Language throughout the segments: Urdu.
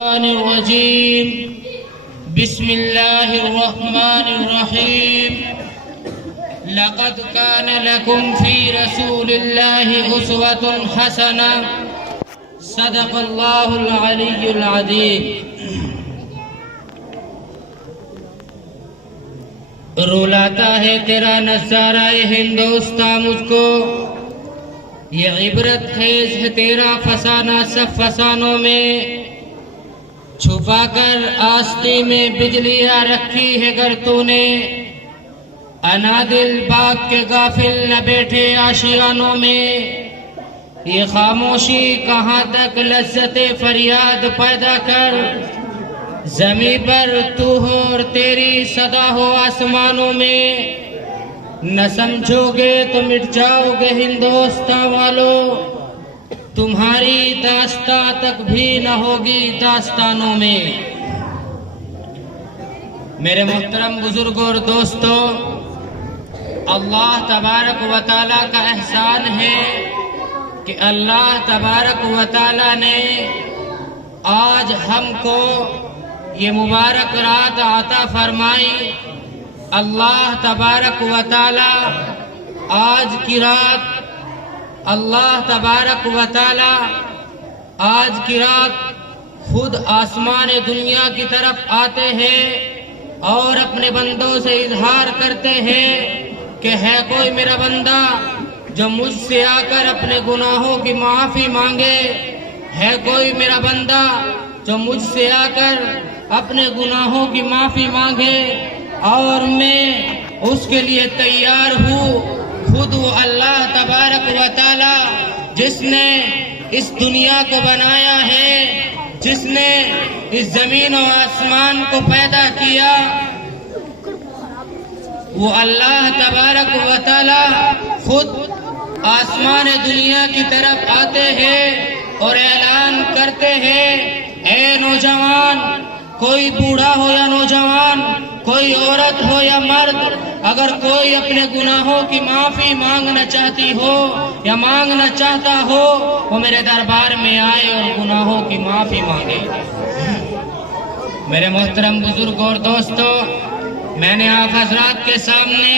الشيطان الرجيم. بسم الله الرحمن الرحيم. لقد كان لكم في رسول الله أسوة حسنة. صدق الله العلي العظيم. رولاتا ہے تیرا نظارہ ہندوستان مجھ کو، یہ عبرت خیز ہے تیرا فسانہ سب فسانوں میں، چھپا کر آستی میں بجلیاں رکھی ہے گر تو نے، انادل باغ کے غافل نہ بیٹھے آشیانوں میں، یہ خاموشی کہاں تک لذت فریاد پیدا کر، زمین پر تو ہو اور تیری صدا ہو آسمانوں میں، نہ سمجھو گے تو مٹ جاؤ گے ہندوستان والو، تمہاری داستان تک بھی نہ ہوگی داستانوں میں۔ میرے محترم بزرگوں اور دوستوں، اللہ تبارک و تعالیٰ کا احسان ہے کہ اللہ تبارک و تعالیٰ نے آج ہم کو یہ مبارک رات عطا فرمائی۔ اللہ تبارک و تعالیٰ آج کی رات، اللہ تبارک و تعالیٰ آج کی رات خود آسمان دنیا کی طرف آتے ہیں اور اپنے بندوں سے اظہار کرتے ہیں کہ ہے کوئی میرا بندہ جو مجھ سے آ کر اپنے گناہوں کی معافی مانگے، ہے کوئی میرا بندہ جو مجھ سے آ کر اپنے گناہوں کی معافی مانگے، اور میں اس کے لیے تیار ہوں۔ خود وہ اللہ تبارک و تعالی جس نے اس دنیا کو بنایا ہے، جس نے اس زمین و آسمان کو پیدا کیا، وہ اللہ تبارک و تعالی خود آسمان دنیا کی طرف آتے ہیں اور اعلان کرتے ہیں، اے نوجوان، کوئی بوڑھا ہو یا نوجوان، کوئی عورت ہو یا مرد، اگر کوئی اپنے گناہوں کی معافی مانگنا چاہتی ہو یا مانگنا چاہتا ہو، وہ میرے دربار میں آئے اور گناہوں کی معافی مانگے۔ میرے محترم بزرگ اور دوستو، میں نے آپ حضرات کے سامنے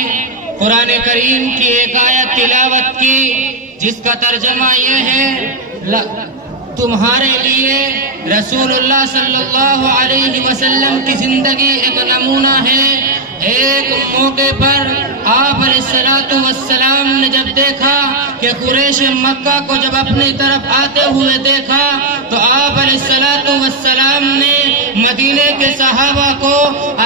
قرآن کریم کی ایک آیت تلاوت کی جس کا ترجمہ یہ ہے، تمہارے لیے رسول اللہ صلی اللہ علیہ وسلم کی زندگی ایک نمونہ ہے۔ ایک موقع پر آپ علیہ السلام نے جب دیکھا کہ قریش مکہ کو جب اپنی طرف آتے ہوئے دیکھا تو آپ علیہ السلام نے مدینے کے صحابہ کو،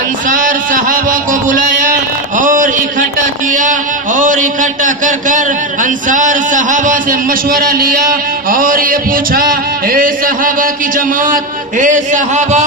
انصار صحابہ کو بلایا اور اکٹھا کیا، اور اکٹھا کر کر انصار صحابہ سے مشورہ لیا اور یہ پوچھا، اے صحابہ کی جماعت، اے صحابہ،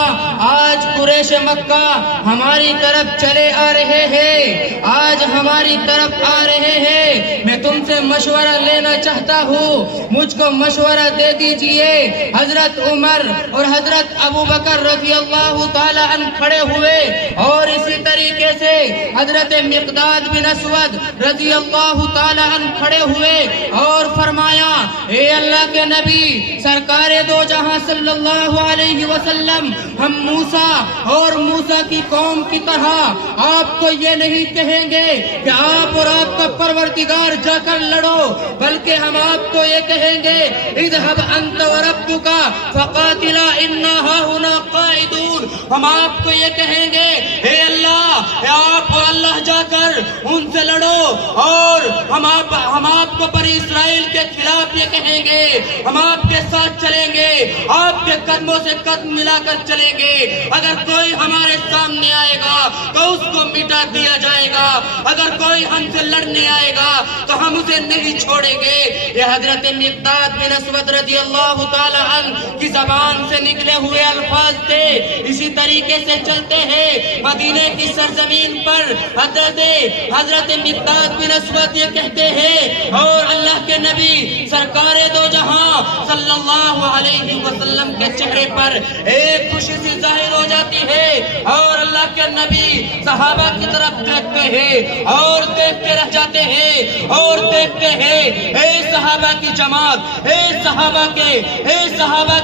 آج قریش مکہ ہماری طرف چلے آ رہے ہیں، آج ہماری طرف آ رہے ہیں، میں تم سے مشورہ لینا چاہتا ہوں، مجھ کو مشورہ دے دیجئے۔ حضرت عمر اور حضرت ابو بکر رضی اللہ تعالی عنہ کھڑے ہوئے، اور اسی طریقے سے حضرت مقداد بن اسود رضی اللہ تعالی عنہ کھڑے ہوئے اور فرمایا، اے اللہ کے نبی سرکار دو جہاں صلی اللہ علیہ وسلم، ہم موسیٰ اور موسیٰ کی قوم کی طرح آپ کو یہ نہیں کہیں گے کہ آپ اور آپ کا پروردگار جا کر لڑو، بلکہ ہم آپ کو یہ کہیں گے، اذهب انت وربک فقاتلا انا ہاہنا قاعدون۔ ہم آپ کو یہ کہیں گے، اے اللہ، آپ اور اللہ جا کر ان سے لڑو، اور ہم آپ کو بنی اسرائیل کے خلاف یہ کہیں گے، ہم آپ کے ساتھ چلیں گے، آپ کے قدموں سے قدم ملا کر چلیں گے، اگر کوئی ہمارے سامنے آئے گا تو اس کو مٹا دیا جائے گا، اگر کوئی ہم سے لڑنے آئے گا تو ہم اسے نہیں چھوڑیں گے۔ یہ حضرت مقداد بن اسود رضی اللہ تعالی عنہ کی زبان سے نکلے ہوئے الفاظ تھے۔ اسی طریقے طریقے سے چلتے ہیں۔ مدینے کی سرزمین پر حضرت مقداد بن اسود یہ کہتے ہیں اور اللہ کے نبی سرکار دو جہاں صلی اللہ علیہ وسلم کے چہرے پر ایک خوشی سی ظاہر ہو جاتی ہے اور اللہ کے نبی صحابہ کی طرف دیکھتے ہیں اور دیکھتے رہ جاتے ہیں اور دیکھتے ہیں۔ اے صحابہ کی جماعت، اے صحابہ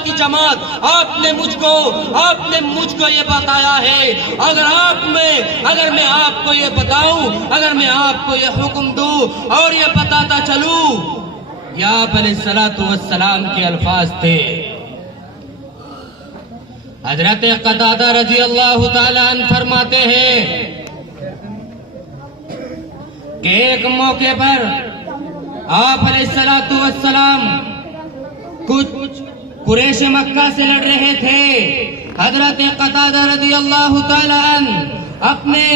کی جماعت، آپ نے مجھ کو یہ بتایا ہے، اگر میں آپ کو یہ بتاؤں، اگر میں آپ کو یہ حکم دوں اور یہ بتاتا چلوں، یا آپ علیہ الصلوۃ والسلام کے الفاظ تھے۔ حضرت قتادہ رضی اللہ تعالی عنہ فرماتے ہیں کہ ایک موقع پر آپ علیہ الصلوۃ والسلام کچھ قریش مکہ سے لڑ رہے تھے۔ حضرت قتادہ رضی اللہ تعالی عنہ اپنے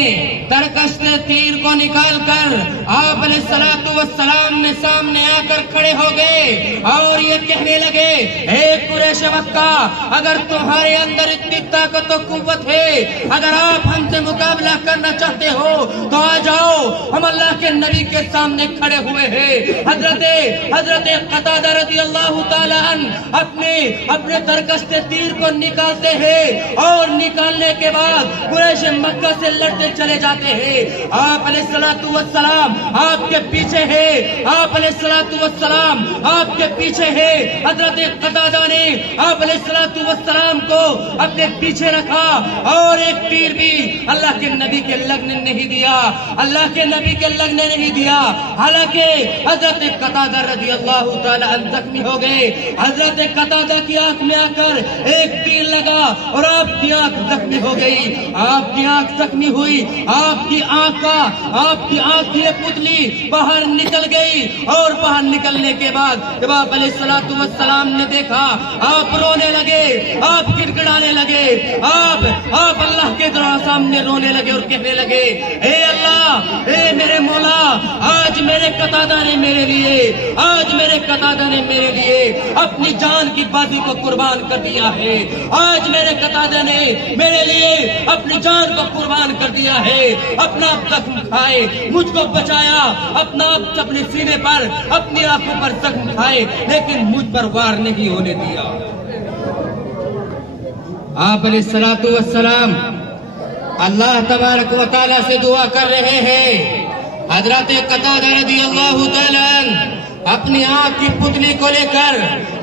ترکش تیر کو نکال کر آپ علیہ الصلوۃ والسلام میں سامنے آ کر کھڑے ہو گئے اور یہ کہنے لگے، اے قریش مکہ، اگر تمہارے اندر اتنی طاقت و قوت ہے، اگر آپ ہم سے مقابلہ کرنا چاہتے ہو تو آ جاؤ، ہم اللہ کے نبی کے سامنے کھڑے ہوئے ہیں۔ حضرت قتادہ رضی اللہ تعالی عنہ اپنے ترکش تیر کو نکالتے ہیں اور نکالنے کے بعد قریش مکہ سے لڑتے چلے جاتے ہیں۔ آپ علیہ الصلوۃ والسلام آپ کے پیچھے ہے، آپ علیہ الصلوۃ والسلام آپ کے پیچھے ہے۔ حضرت قتادہ نے آپ علیہ الصلوۃ والسلام کو اپنے پیچھے رکھا اور ایک تیر بھی اللہ کے نبی کے لگنے نہیں دیا، اللہ کے نبی کے لگنے نہیں دیا۔ حالانکہ حضرت قتادہ رضی اللہ تعالی عنہ زخمی ہو گئے۔ حضرت قتادہ کی آنکھ میں آ کر ایک تیر لگا اور آپ کی آنکھ زخمی ہو گئی، آپ کی آنکھ زخمی ہوئی، آپ کی آنکھ کی پتلی باہر نکل گئی اور باہر نکلنے کے بعد جب آپ علیہ الصلوۃ والسلام نے دیکھا، آپ رونے لگے، آپ گڑگڑانے لگے، آپ اللہ کے سامنے رونے لگے اور کہنے لگے، اے اللہ، اے میرے مولا، آج میرے قتادہ نے میرے لیے اپنی جان کی بازی کو قربان کر دیا ہے، آج میرے قتادہ نے میرے لیے اپنی جان کو قربان کر دیا ہے، اپنا زخم کھائے، مجھ کو بچایا، اپنا اپنے سینے پر، اپنی آنکھوں پر زخم کھائے لیکن مجھ پر وار نہیں ہونے دیا۔ آپ علیہ الصلوۃ والسلام اللہ تبارک و تعالیٰ سے دعا کر رہے ہیں۔ حضرت قتادہ رضی اللہ تعالیٰ عنہ اپنی آنکھ کی پتلی کو لے کر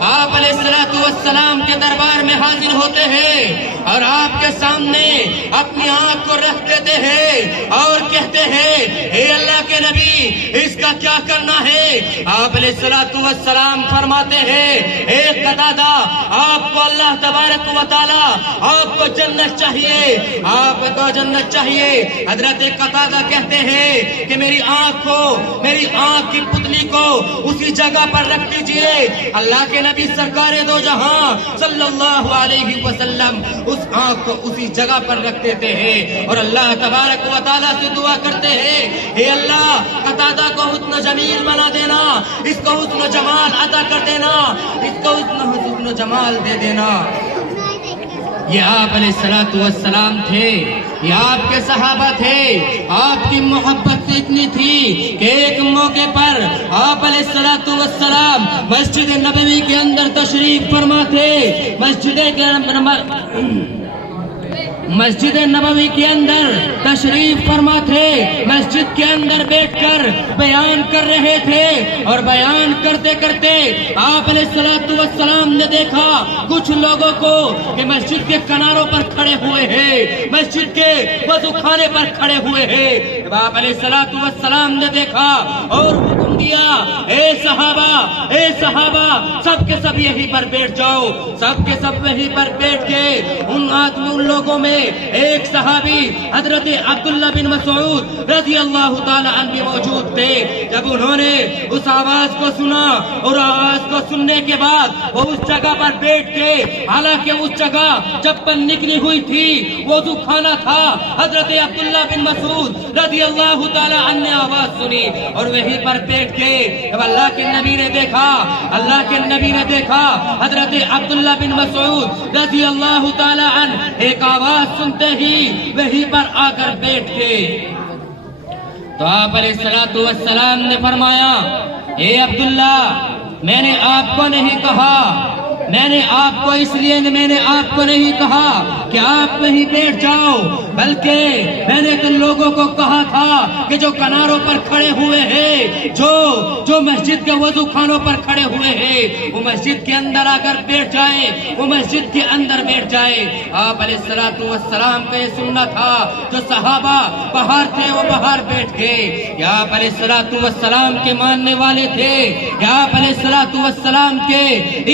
آپ علیہ الصلوۃ والسلام کے دربار میں حاضر ہوتے ہیں اور آپ کے سامنے اپنی آنکھ کو رکھ دیتے ہیں اور کہتے ہیں، اے اللہ کے نبی، اس کا کیا کرنا ہے؟ آپ علیہ الصلوۃ والسلام فرماتے ہیں، اے قتادہ، آپ کو اللہ تبارک و تعالیٰ آپ کو جنت چاہیے، آپ کو جنت چاہیے۔ حضرت قتادہ کہتے ہیں کہ میری آنکھ کی پتلی کو اسی جگہ پر رکھ دیجئے۔ اللہ کے نبی سرکار دو جہاں صلی اللہ علیہ وسلم اس آنکھ کو اسی جگہ پر رکھ دیتے ہیں اور اللہ تبارک و تعالیٰ سے دعا کرتے ہیں، اے اللہ، قتادہ کو حسن جمیل بنا دینا، اس کو حسن جمال عطا کر دینا، اس کو حسن جمال دے دینا۔ یہ آپ علیہ الصلوۃ والسلام تھے، یہ آپ کے صحابہ تھے، آپ کی محبت اتنی تھی کہ ایک موقع پر آپ علیہ الصلوۃ والسلام مسجد نبوی کے اندر تشریف فرما تھے۔ مسجد نبوی کے اندر تشریف فرما تھے، مسجد کے اندر بیٹھ کر بیان کر رہے تھے اور بیان کرتے کرتے آپ علیہ الصلوۃ والسلام نے دیکھا کچھ لوگوں کو کہ مسجد کے کناروں پر کھڑے ہوئے ہیں، مسجد کے وضو خانے پر کھڑے ہوئے ہیں۔ جب آپ علیہ الصلوۃ والسلام نے دیکھا اور حکم دیا، اے صحابہ، سب کے سب یہیں پر بیٹھ جاؤ، سب کے سب یہیں پر بیٹھ کے ان لوگوں میں ایک صحابی حضرت عبداللہ بن مسعود رضی اللہ تعالی عنہ بھی موجود تھے۔ جب انہوں نے اس آواز کو سنا اور آواز کو سننے کے بعد وہ اس جگہ پر بیٹھ کے، حالانکہ اس جگہ چپل نکلی ہوئی تھی، وضو خانہ تھا، حضرت عبداللہ بن مسعود رضی اللہ تعالی عنہ نے آواز سنی اور وہیں پر بیٹھ بیٹھ کے جب اللہ کے نبی نے دیکھا حضرت عبداللہ بن مسعود رضی اللہ تعالی عنہ ایک آواز سنتے ہی وہیں پر آ کر بیٹھ کے تو آپ علیہ الصلوۃ والسلام نے فرمایا، اے عبداللہ، میں نے آپ کو نہیں کہا، میں نے آپ کو اس لیے میں نے آپ کو نہیں کہا کہ آپ وہیں بیٹھ جاؤ، بلکہ میں نے تو لوگوں کو کہا تھا کہ جو کناروں پر کھڑے ہوئے ہیں، جو مسجد کے وضو خانوں پر کھڑے ہوئے ہیں، وہ مسجد کے اندر آ کر بیٹھ جائے، وہ مسجد کے اندر بیٹھ جائے۔ آپ علیہ الصلوۃ والسلام کا یہ سننا تھا، جو صحابہ باہر تھے وہ باہر بیٹھ گئے، یا آپ علیہ الصلوۃ والسلام کے ماننے والے تھے، یا آپ علیہ الصلوۃ والسلام کے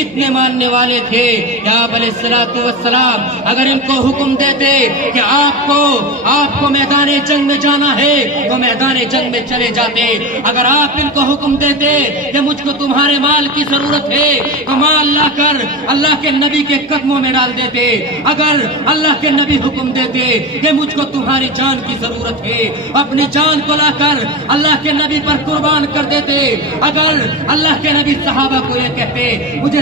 اتنے ماننے والے تھے، یا آپ علیہ الصلوۃ والسلام اگر ان کو حکم دیتے کہ آپ کو میدان جنگ میں جانا ہے تو میدان جنگ میں چلے جاتے، اگر آپ ان کو حکم دیتے کہ مجھ کو تمہارے مال کی ضرورت ہے تو مال لا کر اللہ کے نبی کے قدموں میں ڈال دیتے، اگر اللہ کے نبی حکم دیتے کہ مجھ کو تمہاری جان کی ضرورت ہے اپنی جان کو لا کر اللہ کے نبی پر قربان کر دیتے، اگر اللہ کے نبی صحابہ کو یہ کہتے مجھے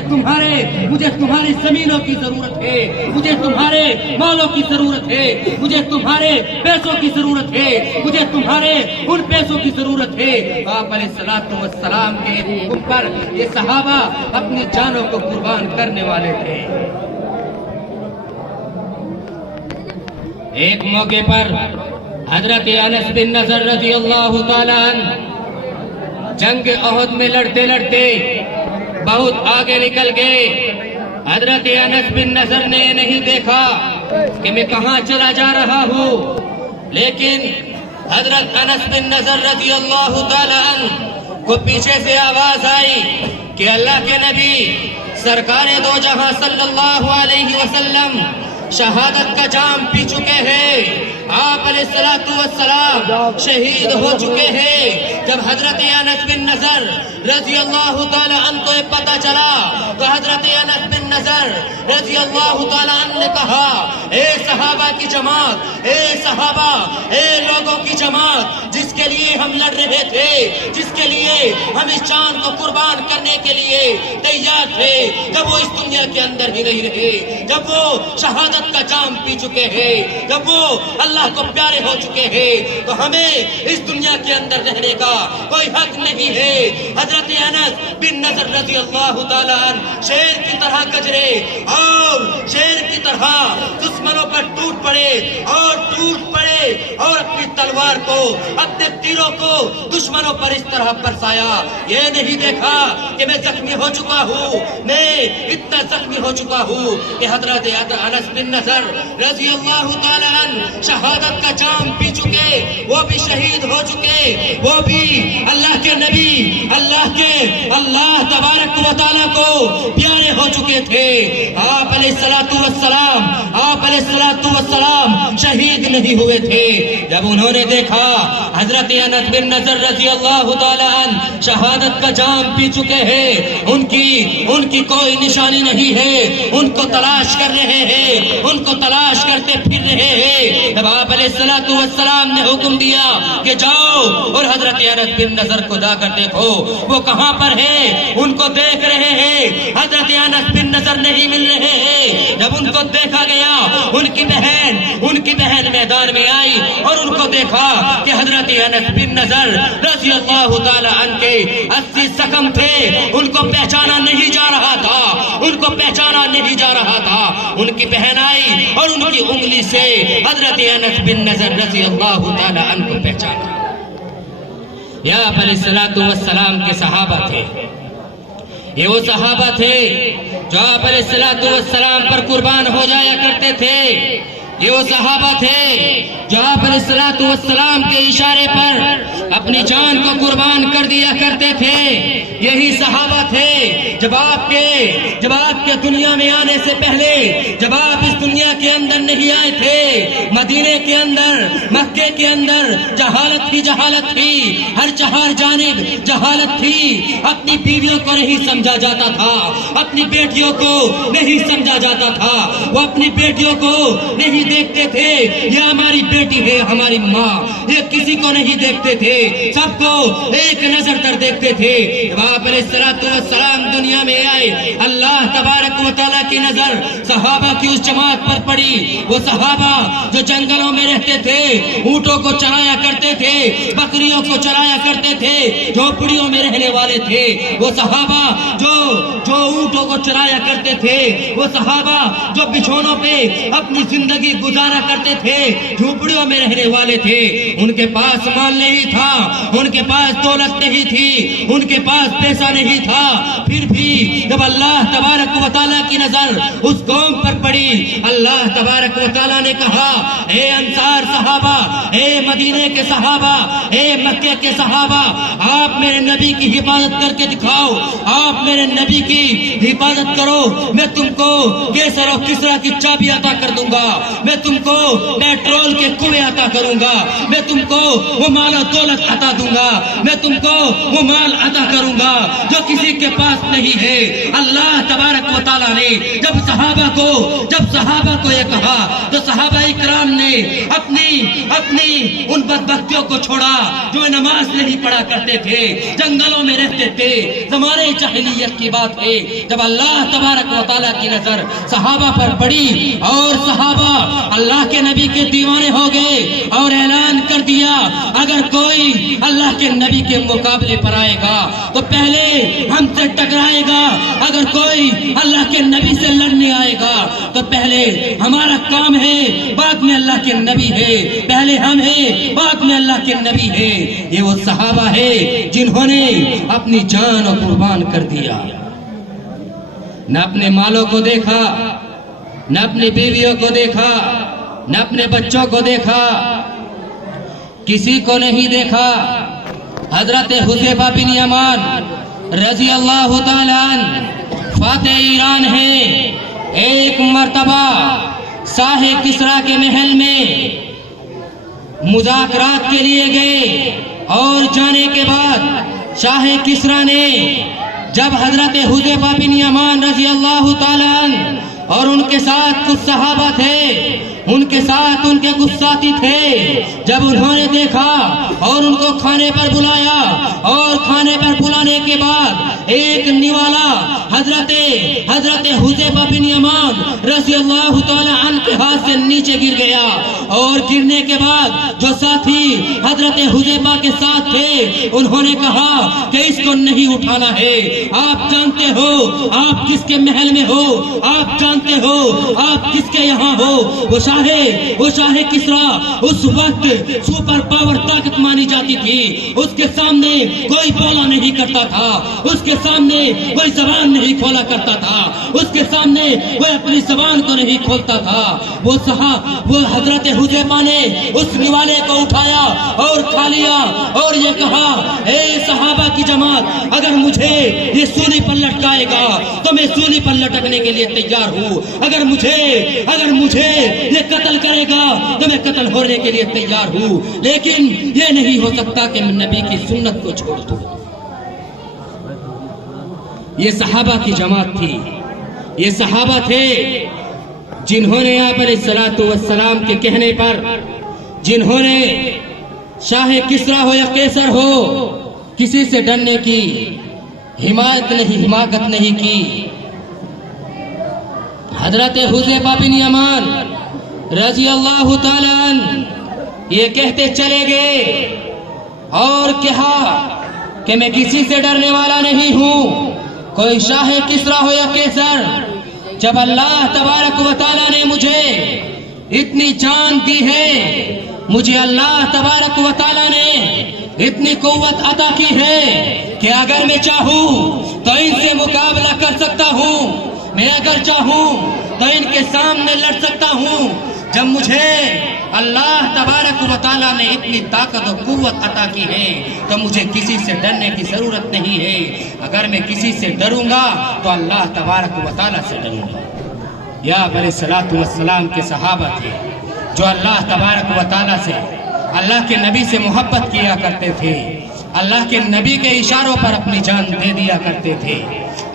تمہاری زمینوں کی ضرورت ہے، مجھے تمہارے مالوں کی ضرورت ہے، مجھے تمہارے پیسوں کی ضرورت ہے، مجھے تمہارے ان پیسوں کی ضرورت ہے، آپ علیہ الصلوۃ والسلام کے حکم پر یہ صحابہ اپنی جانوں کو قربان کرنے والے تھے۔ ایک موقع پر حضرت انس بن نضر رضی اللہ تعالی عنہ جنگ احد میں لڑتے لڑتے بہت آگے نکل گئے۔ حضرت انس بن نضر نے نہیں دیکھا کہ میں کہاں چلا جا رہا ہوں، لیکن حضرت انس بن نضر رضی اللہ تعالی عنہ کو پیچھے سے آواز آئی کہ اللہ کے نبی سرکار دو جہاں صلی اللہ علیہ وسلم شہادت کا جام پی چکے ہیں، آپ علیہ الصلوۃ والسلام شہید ہو چکے ہیں۔ جب حضرت انس بن نضر رضی اللہ تعالی عنہ کو یہ پتہ چلا تو حضرت انس بن نضر رضی اللہ تعالی عنہ نے کہا، اے صحابہ کی جماعت، اے صحابہ، اے لوگوں کی جماعت، جس کے لیے ہم لڑ رہے تھے، جس کے لیے ہم اس جان کو قربان کرنے کے لیے تیار تھے، جب وہ اس دنیا کے اندر ہی نہیں رہے، جب وہ شہادت کا جام پی چکے ہیں، جب وہ اللہ کو پیارے ہو چکے ہیں، تو ہمیں اس دنیا کے اندر رہنے کا کوئی حق نہیں ہے۔ حضرت انس بن نضر رضی اللہ تعالی عنہ شیر کی طرح گجرے اور شیر کی طرح دشمنوں پر ٹوٹ پڑے اور اپنی تلوار کو، اپنے تیروں کو دشمنوں پر اس طرح برسایا۔ یہ نہیں دیکھا کہ میں زخمی ہو چکا ہوں، میں اتنا زخمی ہو چکا ہوں کہ حضرت انس بن نضر رضی اللہ تعالی عنہ شہادت کا جام پی چکے، وہ بھی شہید ہو چکے، وہ بھی اللہ کے نبی، اللہ تبارک و تعالیٰ کو پیارے ہو چکے تھے۔ آپ علیہ الصلوۃ والسلام شہید نہیں ہوئے تھے۔ جب انہوں نے دیکھا حضرت انس بن نضر رضی اللہ تعالی عنہ شہادت کا جام پی چکے ہیں، ان کی کوئی نشانی نہیں ہے، ان کو تلاش کر رہے ہیں، ان کو تلاش کرتے پھر رہے ہیں۔ جب آپ علیہ الصلوۃ والسلام نے حکم دیا کہ جاؤ اور حضرت انس بن نضر کو جا کر دیکھو وہ کہاں پر ہے، ان کو دیکھ رہے ہیں، حضرت انس بن نضر نہیں مل رہے ہیں۔ جب ان کو دیکھا گیا، ان کی بہن میدان میں آئی اور ان کو دیکھا کہ حضرت انس بن نضر رضی اللہ تعالی عنہ کے 80 زخم تھے، ان کو پہچانا نہیں جا رہا تھا۔ ان کی بہن آئی اور ان کی انگلی سے حضرت انس بن نضر رضی اللہ تعالی عنہ کو پہچانا۔ یا علیہ الصلوۃ والسلام کے صحابہ تھے، یہ وہ صحابہ تھے جو آپ علیہ الصلوۃ والسلام پر قربان ہو جایا کرتے تھے، یہ وہ صحابہ تھے جو آپ علیہ الصلوۃ والسلام کے اشارے پر اپنی جان کو قربان کر دیا کرتے تھے۔ یہی صحابہ تھے جب آپ کے دنیا میں آنے سے پہلے، جب آپ اس دنیا کے اندر نہیں آئے تھے، مدینے کے اندر، مکے کے اندر جہالت تھی، ہر چہار جانب جہالت تھی، اپنی بیویوں کو نہیں سمجھا جاتا تھا، اپنی بیٹیوں کو نہیں سمجھا جاتا تھا، وہ اپنی بیٹیوں کو نہیں دیکھتے تھے یہ ہماری بیٹی ہے ہماری ماں، یہ کسی کو نہیں دیکھتے تھے، سب کو ایک نظر کر دیکھتے تھے۔ آپ علیہ السلام دنیا میں آئے، اللہ تبارک و تعالیٰ کی نظر صحابہ کی اس جماعت پر پڑی، وہ صحابہ جو جنگلوں میں رہتے تھے، اونٹوں کو چرایا کرتے تھے، بکریوں کو چرایا کرتے تھے، جھوپڑیوں میں رہنے والے تھے، وہ صحابہ جو اونٹوں کو چرایا کرتے تھے، وہ صحابہ جو بچھونوں پہ اپنی زندگی گزارا کرتے تھے، جھوپڑیوں میں رہنے والے تھے، ان کے پاس مال نہیں تھا، ان کے پاس دولت نہیں تھی، ان کے پاس پیسہ نہیں تھا، پھر بھی جب اللہ تبارک و تعالیٰ کی نظر اس قوم پر پڑی، اللہ تبارک و تعالیٰ نے کہا اے انصار صحابہ، اے مدینے کے صحابہ، اے مکے کے صحابہ، آپ میرے نبی کی حفاظت کر کے دکھاؤ، آپ میرے نبی کی حفاظت کرو، میں تم کو کیسر اور کسرا کی چابی عطا کر دوں گا، میں تم کو پیٹرول کے کنویں عطا کروں گا، میں تم کو وہ مال و دولت عطا دوں گا، میں تم کو وہ مال عطا کروں گا جو کسی کے پاس نہیں ہے۔ اللہ تبارک و تعالیٰ نے جب صحابہ کو یہ کہا تو صحابہ اکرام نے اپنی ان بدبختیوں کو چھوڑا جو نماز نہیں پڑھا کرتے تھے، جنگلوں میں رہتے تھے، زمانے جاہلیت کی بات ہے، جب اللہ تبارک و تعالیٰ کی نظر صحابہ پر پڑی اور صحابہ اللہ کے نبی کے دیوانے ہو گئے اور اعلان کر دیا اگر کوئی اللہ کے نبی کے مقابلے پر آئے گا تو پہلے ہم سے ٹکرائے گا، اگر کوئی اللہ کے نبی سے لڑنے آئے گا تو پہلے ہمارا کام ہے، بعد میں اللہ کے نبی ہے، پہلے ہم ہیں بعد میں اللہ کے نبی ہے۔ یہ وہ صحابہ ہے جنہوں نے اپنی جان کو قربان کر دیا، نہ اپنے مالوں کو دیکھا، نہ اپنی بیویوں کو دیکھا، نہ اپنے بچوں کو دیکھا، کسی کو نہیں دیکھا۔ حضرت حذیفہ بن یمان رضی اللہ تعالیٰ عنہ فاتح ایران ہیں، ایک مرتبہ شاہ کسریٰ کے محل میں مذاکرات کے لیے گئے اور جانے کے بعد شاہ کسریٰ نے جب حضرت حذیفہ بن یمان رضی اللہ تعالیٰ عنہ اور ان کے ساتھ کچھ صحابہ تھے، ان کے ساتھ ان کے کچھ ساتھی تھے، جب انہوں نے دیکھا اور ان کو کھانے پر بلایا اور کھانے پر بلانے کے بعد ایک نوالا حضرت حذیفہ بن یمان رضی اللہ تعالی عنہ کے ہاتھ سے نیچے گر گیا، اور گرنے کے بعد جو ساتھی حضرت حذیفہ کے ساتھ تھے انہوں نے کہا کہ اس کو نہیں اٹھانا ہے، آپ جانتے ہو آپ کس کے محل میں ہو، آپ جانتے ہو آپ کس کے یہاں ہو۔ وہ شاہ کسریٰ اس وقت سپر پاور طاقت مانی جاتی تھی، اس کے سامنے کوئی بولا نہیں کرتا تھا، اس کے سامنے کوئی زبان نہیں کھولا کرتا تھا، اس کے سامنے کوئی اپنی زبان کو نہیں کھولتا تھا۔ وہ حضرت حذیفہ نے اس نوالے کو اٹھایا اور کھا لیا اور یہ کہا اے صحابہ کی جماعت، اگر مجھے یہ سولی پر لٹکائے گا تو میں سولی پر لٹکنے کے لیے تیار ہوں، اگر مجھے یہ قتل کرے گا تو میں قتل ہونے کے لیے تیار ہوں، لیکن یہ نہیں ہو سکتا کہ میں نبی کی سنت کو چھوڑ دوں۔ یہ صحابہ کی جماعت تھی، یہ صحابہ تھے جنہوں نے آپ علیہ الصلوۃ والسلام کے کہنے پر، جنہوں نے شاہ کسریٰ ہو یا قیصر ہو کسی سے ڈرنے کی حماقت نہیں کی۔ حضرت حذیفہ بن یمان رضی اللہ تعالیٰ عنہ یہ کہتے چلے گئے اور کہا کہ میں کسی سے ڈرنے والا نہیں ہوں، کوئی شاہ کسریٰ ہو یا قیصر۔ جب اللہ تبارک و تعالیٰ نے مجھے اتنی جان دی ہے، مجھے اللہ تبارک و تعالیٰ نے اتنی قوت عطا کی ہے کہ اگر میں چاہوں تو ان سے مقابلہ کر سکتا ہوں، میں اگر چاہوں تو ان کے سامنے لڑ سکتا ہوں۔ جب مجھے اللہ تبارک و تعالیٰ نے اتنی طاقت و قوت عطا کی ہے تو مجھے کسی سے ڈرنے کی ضرورت نہیں ہے، اگر میں کسی سے ڈروں گا تو اللہ تبارک و تعالیٰ سے ڈروں گا۔ یا علیہ الصلوۃ والسلام کے صحابہ تھے جو اللہ تبارک و تعالیٰ سے، اللہ کے نبی سے محبت کیا کرتے تھے، اللہ کے نبی کے اشاروں پر اپنی جان دے دیا کرتے تھے۔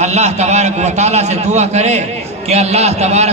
اللہ تبارک و تعالیٰ سے دعا کرے کہ اللہ تبارک